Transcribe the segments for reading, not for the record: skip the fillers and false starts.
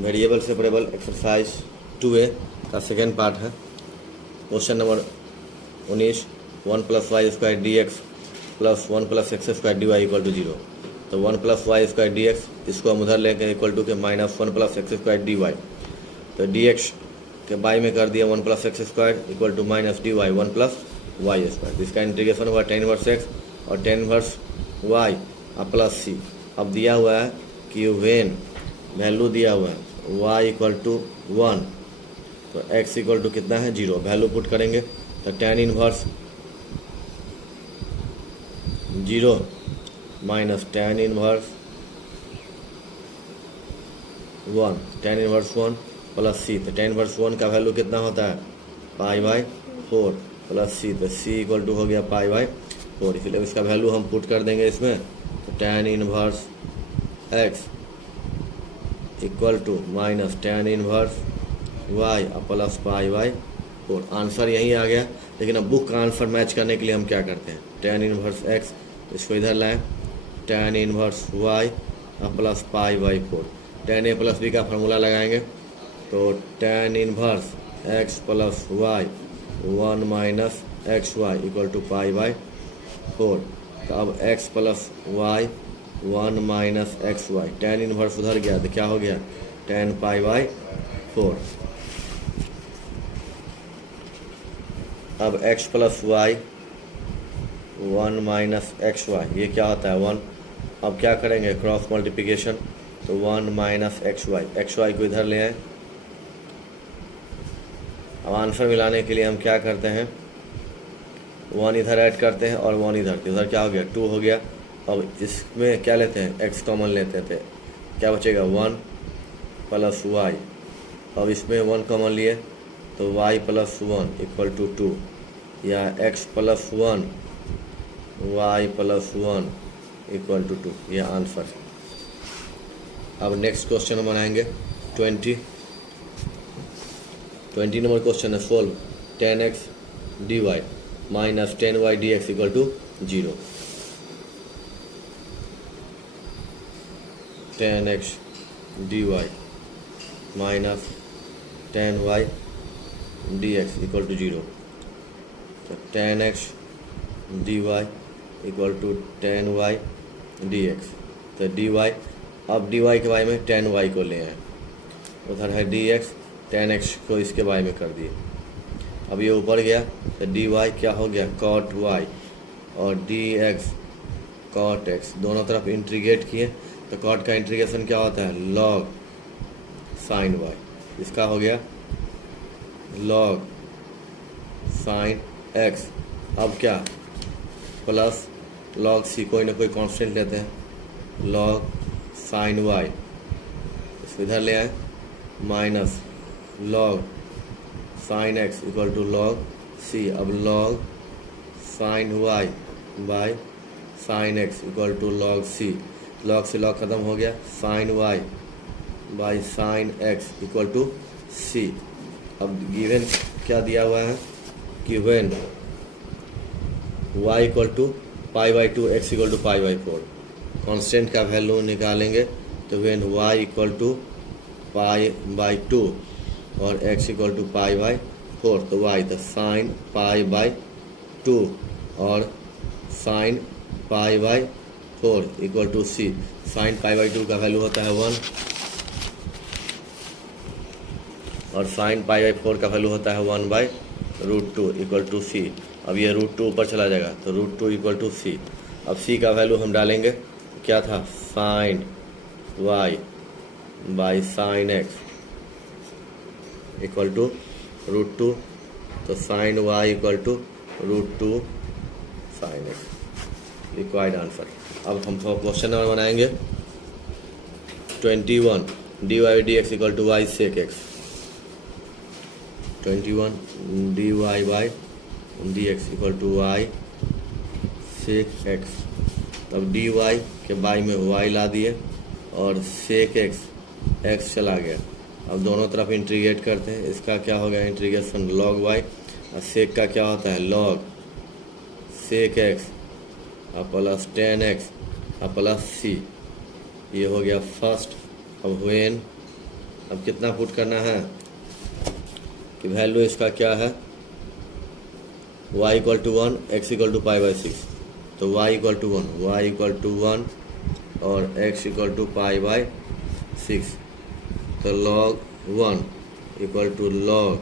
Variable separable exercise 2A का second part है। Question number 19, 1 + y² dx + 1 + x² dy = 0। तो 1 + y² dx इसको हम उधर लेंगे इक्वल टू के -1 + x² dy। तो dx के बाई में कर दिया 1 + x² equal to -dy 1 + y²। इसका इंटीग्रेशन हुआ tan इनवर्स x और tan इनवर्स y और प्लस c। अब दिया हुआ है कि वेन वैल्यू दिया हुआ है y इक्वल टू 1 तो x इक्वल टू कितना है 0। वैल्यू पुट करेंगे तो tan inverse 0 minus tan inverse 1 tan inverse 1 plus c। तो tan इनवर्स 1 का वैल्यू कितना होता है π/4 प्लस c। तो c इक्वल टू हो गया π/4। इसलिए इसका वैल्यू हम पुट कर देंगे इसमें। तो tan inverse x equal to minus tan inverse y plus π/4। Answer यही आ गया। लेकिन अब बुक का आंसर मैच करने के लिए हम क्या करते हैं, tan इनवर्स x इसको इधर लाएं, tan inverse y plus π/4। tan a plus b का फार्मूला लगाएंगे तो tan inverse x plus y 1 minus xy equal to π/4। तो अब x plus y 1 minus xy, tan inverse उधर गया तो क्या हो गया tan π/4। अब x plus y 1 minus xy ये क्या होता है 1। अब क्या करेंगे क्रॉस मल्टीप्लिकेशन तो 1 माइनस xy को इधर ले आए। अब आंसर मिलाने के लिए हम क्या करते हैं 1 इधर ऐड करते हैं और 1 इधर, तो उधर क्या हो गया 2 हो गया। अब इसमें क्या लेते हैं x कॉमन लेते थे, क्या बचेगा 1 प्लस y। अब इसमें 1 कॉमन लिए तो y प्लस 1 इक्वल टू 2 या x plus 1 y plus 1 equal to 2, यह आंसर। अब नेक्स्ट क्वेश्चन बनाएंगे 20 नंबर क्वेश्चन है solve tan x dy minus tan y dx equal to 0। tan x dy minus tan y dx equal to 0। तो tan x dy equal to tan y dx। तो dy, अब dy के बारे में tan y को ले आए, उधर है dx, tan x को इसके बारे में कर दिए। अब ये ऊपर गया तो dy क्या हो गया cot y और dx cot x, दोनों तरफ इंटीग्रेट किए तो cot का इंटीग्रेशन क्या होता है log sin y। इसका हो गया log sin x। अब क्या प्लस log c, कोई ना कोई कांस्टेंट लेते हैं log sin y, इसको इधर ले आए minus log sin x equal to log c। अब log sin y by sin x equal to log c। log से log ख़त्म हो गया, sin y by sin x equal to c। अब गिवन क्या दिया हुआ है कि when y equal to π/2 x equal to π/4, constant का वैल्यू निकालेंगे तो व्हेन y इक्वल टू π/2 और x इक्वल टू π/4 तो y तो sin π/2 और sin π/4 equal to c। sin π/2 का वैल्यू होता है 1 और sin π/4 का वैल्यू होता है 1/√2 इक्वल टू c। अब ये √2 ऊपर चला जाएगा तो √2 इक्वल टू c। अब c का वैल्यू हम डालेंगे, क्या था sin y by sin x equal to √2, तो sin y equal to √2 sin x, required answer. अब हम क्वेश्चन नंबर बनाएंगे 21 dy/dx equal to y sec x। 21 dy/dx equal to y sec x। अब dy के बाई में y ला दिए और sec x चला गया। अब दोनों तरफ इंटीग्रेट करते हैं, इसका क्या हो गया इंटीग्रेशन log y और sec का क्या होता है log sec x और प्लस tan x और प्लस c। ये हो गया फर्स्ट। अब व्हेन अब कितना पुट करना है कि वैल्यू इसका क्या है, y equal to 1, x equal to π/6। तो y equal to 1, y equal to 1 और x इक्वल टू π/6। तो log 1 equal to log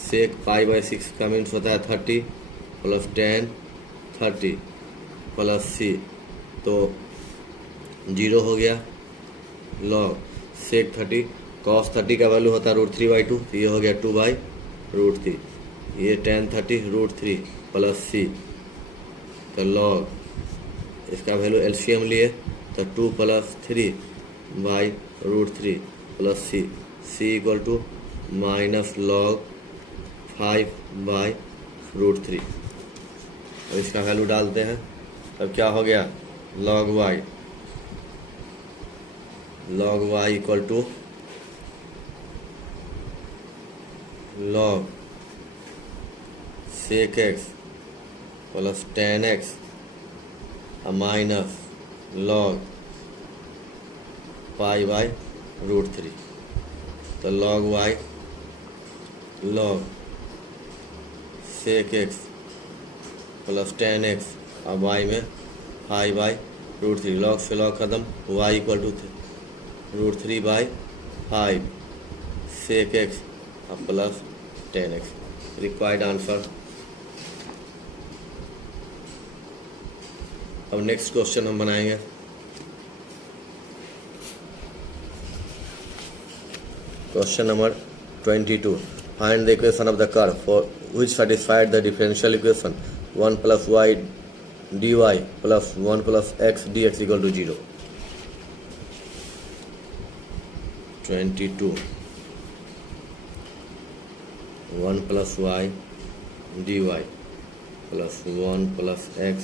sec π/6 का मीन्स होता है 30 प्लस 10 30 प्लस c, तो 0 हो गया। log सेक 30 cos 30 का वैल्यू होता है √3/2, तो ये हो गया 2/√3। ये tan 30 √3 प्लस c, तो log इसका वैल्यू एलसीएम लिए तो 2 plus 3/√3 plus c equal to minus log 5/√3। और इसका वैल्यू डालते हैं, तब क्या हो गया, log y equal to log sec x plus tan x minus log π/√3। तो log y log sec x plus tan x और y में 5/√3, log से log खत्म, y equal to √3/5 sec x plus tan x। Required answer. अब next question हम बनाएंगे। Question number 22, find the equation of the curve for which satisfied the differential equation 1 + y dy plus 1 + x dx equal to 0। 22 1 + y dy plus 1 + x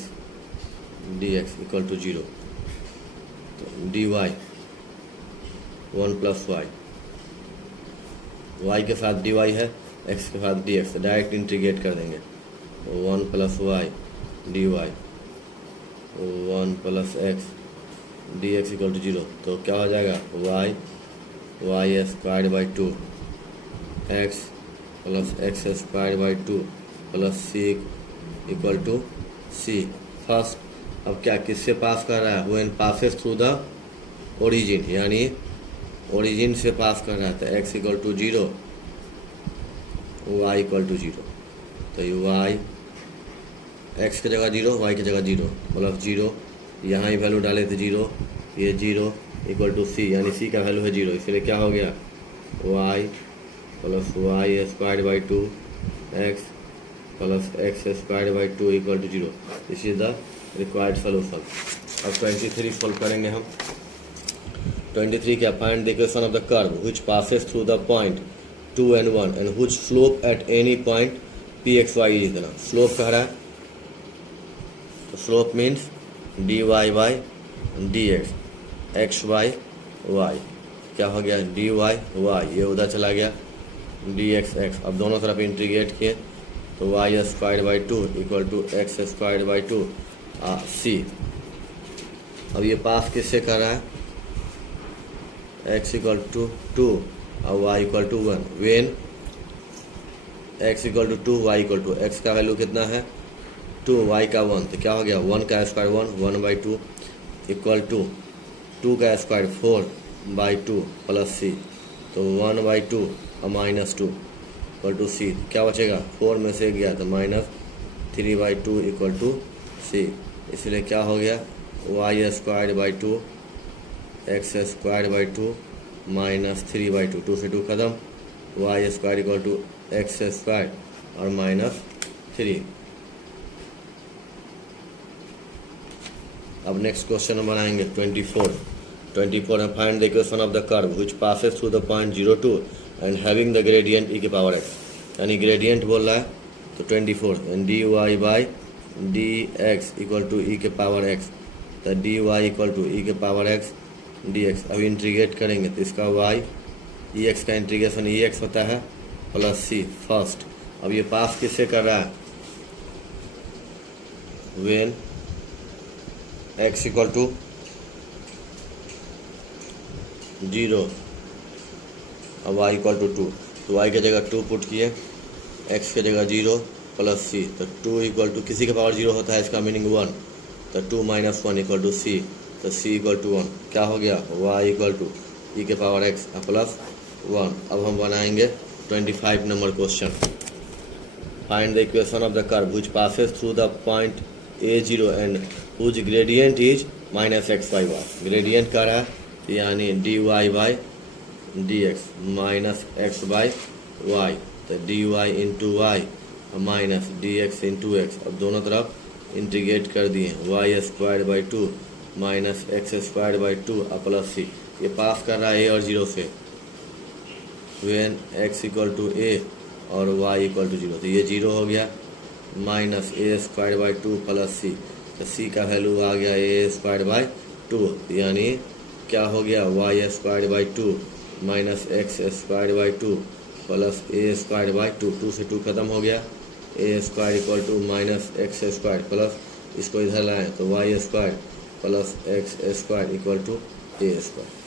dx equal to 0। तो dy 1 + y के साथ dy है, x के साथ dx, direct integrate कर देंगे। 1 + y dy 1 + x dx equal to 0। तो क्या हो जाएगा, y² 2 x plus x² 2 plus c equal to c। First अब क्या किससे पास कर रहा है, when passes through the origin, यानी ओरिजिन से पास कर रहा है। तो x equal to 0, y equal to 0। तो ये y x की जगह 0, y की जगह 0 प्लस 0, यहाँ ही वैल्यू डाले थे 0, ये 0 इक्वल टू c, यानी c का वैल्यू है 0। इसलिए क्या हो गया, y plus y² 2 x plus x² 2 equal to 0। This is the required solution. अब 23 सोल्व करेंगे हम। 23 क्या, find the equation of the curve which passes through the point 2 and 1 and which slope at any point pxy is इतना। Slope कह रहा है, तो slope means dy/dx x/y। क्या हो गया, dy/y, ये उधर चला गया dx/x। अब दोनों तरफ इंटीग्रेट किए तो y² 2 equal to x² 2 c। अब ये पास किससे कर रहा है, x इक्वल टू 2 और y equal to 1। When x equal to 2 y equal to, x का वैल्यू कितना है 2, y का 1, तो क्या हो गया 1 का स्क्वायर 1/2 इक्वल टू 2 का स्क्वायर 4/2 प्लस c। तो 1/2 और -2 इक्वल टू c। क्या बचेगा, 4 में से गया तो -3/2 इक्वल टू c। इसलिए क्या हो गया, y² 2 x² 2 -3/2, 2 से 2 खत्म, y² इक्वल टू x² और -3। अब नेक्स्ट क्वेश्चन हम बनाएंगे 24 में find the equation of the curve which passes through the point 0 2 and having the gradient e⁻x, यानी ग्रेडियंट बोल रहा है। तो 24 and dy/dx equal to e⁻x, तो dy equal to e⁻x dx। अब इंटीग्रेट करेंगे तो इसका y ex का इंटीग्रेशन ex होता है प्लस c फर्स्ट। अब ये पास किससे कर रहा है, वेन x इक्वल टू 0 अब y इक्वल टू 2, तो y की जगह 2 पुट किए, x की जगह 0 प्लस c, तो 2 इक्वल टू किसी का पावर 0 होता है, इसका मीनिंग 1, तो 2 माइनस 1 इक्वल टू c, तो c इक्वल टू 1, क्या हो गया y इक्वल टू e के पावर x प्लस 1। अब हम बनाएंगे 25 नंबर question. Find the equation of the curve which passes through the point a0 and which gradient is minus x by y. Gradient का रहा है यानी dy by dx minus x by y, तो dy into y minus dx into x. अब दोनों तरफ integrate कर दिए, y square by 2 minus x square by 2 plus c. ये पास कर रहा है a और 0 से, when x equal to a और y इक्वल टू 0, तो ये 0 हो गया, minus a square by 2 plus c, तो c का वैल्यू आ गया a स्क्वायर बाई 2, यानी क्या हो गया y square by 2 minus x square by 2 plus a square by 2, 2 से 2 खत्म हो गया, a square equal to minus x square plus इसको इधर लाएँ तो y square plus x square equal to a square.